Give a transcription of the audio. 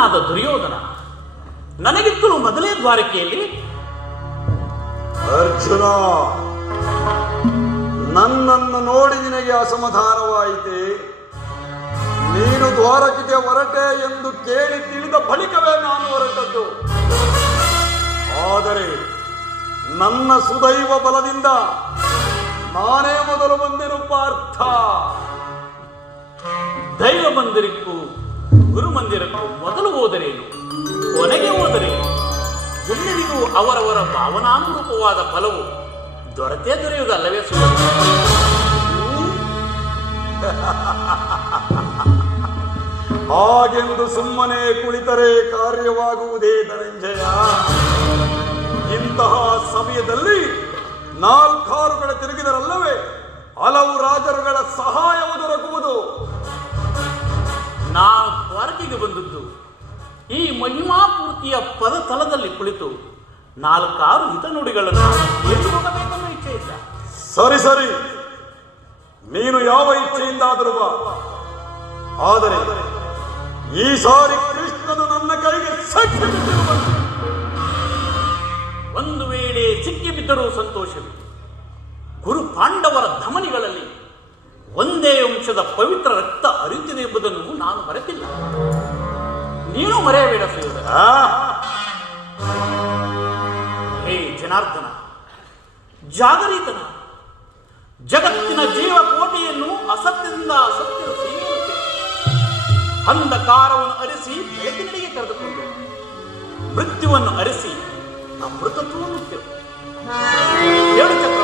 ಅಣ್ಣನಾದ ದುರ್ಯೋಧನ ನನಗಿತ್ತಲು ಮೊದಲೇ ದ್ವಾರಕೆಯಲ್ಲಿ. ಅರ್ಜುನ, ನನ್ನನ್ನು ನೋಡಿ ನಿನಗೆ ಅಸಮಾಧಾನವಾಯಿತೆ? ನೀನು ದ್ವಾರಕೆಗೆ ಹೊರಟೆ ಎಂದು ಕೇಳಿ ತಿಳಿದ ಬಳಿಕವೇ ನಾನು ಹೊರಟದ್ದು. ಆದರೆ ನನ್ನ ಸುದೈವ ಬಲದಿಂದ ನಾನೇ ಮೊದಲು ಬಂದೆನು ಪಾರ್ಥ. ದೈವ ಮಂದಿರಕ್ಕೂ ಗುರು ಮಂದಿರಕ್ಕೂ ಮೊದಲು ಹೋದರೇನು, ಕೊನೆಗೆ ಹೋದರೇನು? ಎಲ್ಲರಿಗೂ ಅವರವರ ಭಾವನಾನುರೂಪವಾದ ಫಲವು ದೊರೆಯುವುದಲ್ಲವೇ ಸುಲಭ? ಹಾಗೆಂದು ಸುಮ್ಮನೆ ಕುಳಿತರೆ ಕಾರ್ಯವಾಗುವುದೇ ಧನಂಜಯ? ಇಂತಹ ಸಮಯದಲ್ಲಿ 4 ಕಡೆ ತಿರುಗಿದರಲ್ಲವೇ ಹಲವು ರಾಜರುಗಳ ಸಹಾಯವು ದೊರಕುವುದು. ನಾನು ದ್ವಾರಕೆಗೆ ಬಂದದ್ದು ಈ ಮಹಿಮಾಪೂರ್ತಿಯ ಪದತಲದಲ್ಲಿ ಕುಳಿತು 4 ಹಿತನುಡಿಗಳನ್ನು ಎಲ್ಲಿ ಹೋಗಬೇಕೆಂಬ ಇಚ್ಛೆಯಿಲ್ಲ. ಸರಿ, ನೀನು ಯಾವ ಇಚ್ಛೆಯಿಂದಾದರೂ ಬಾ. ಆದರೆ ಈ ಸಾರಿ ಕೃಷ್ಣನು ನನ್ನ ಕೈಗೆ ಸಿಕ್ಕಿಬಿದ್ದಿರುವನು. ಒಂದು ವೇಳೆ ಸಿಕ್ಕಿಬಿದ್ದರೂ ಸಂತೋಷವೇ. ಗುರು ಪಾಂಡವರ ಧಮನಿಗಳಲ್ಲಿ ಒಂದೇ ಅಂಶದ ಪವಿತ್ರ ರಕ್ತ ಹರಿಯುತ್ತಿದೆ ಎಂಬುದನ್ನು ನಾನು ಮರೆತಿಲ್ಲ. ನೀನು ಮರೆಯಬೇಡ ಸಹೋದರ. ಹೇ ಜನಾರ್ದನ, ಜಾಗರಿತನ, ಜಗತ್ತಿನ ಜೀವಕೋಟೆಯನ್ನು ಅಸತ್ಯದಿಂದ ಅಸತ್ಯದ ಸೀಮೆಯುತ್ತೆ ಅಂಧಕಾರವನ್ನು ಅರಿಸಿ ಬೆಳಕಿನಡೆಗೆ ಕರೆದುಕೊಂಡು ಮೃತ್ಯುವನ್ನು ಅರಿಸಿ ಅಮೃತತ್ವವನ್ನು ಹೇಳು ಚಕ್ರ.